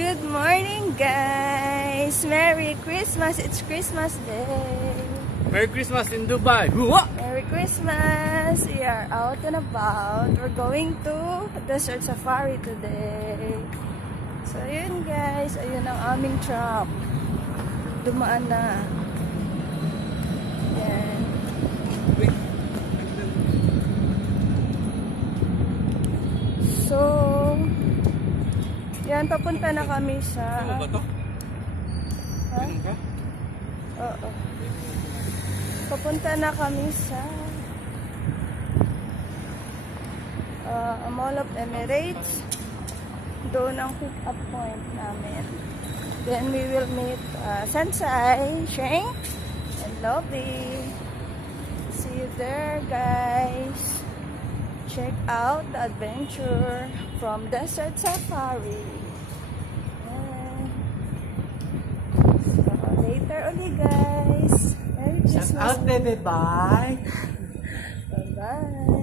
Good morning, guys! Merry Christmas! It's Christmas Day! Merry Christmas in Dubai! Merry Christmas! We are out and about. We're going to Desert Safari today. So, yun guys. Ayun ang aming truck. Dumaan na. Yan. So, yan, papunta na kami sa... Ano ba to? Ha? Ganun ka? Oo. Papunta na kami sa Mall of Emirates. Doon ang pick-up point namin. Then we will meet Sansai, Sheng, and Lobby. See you there, guys. Check out the adventure from Desert Safari. And so later ulit, guys. Merry Christmas. Shout out, baby. Bye. Bye-bye.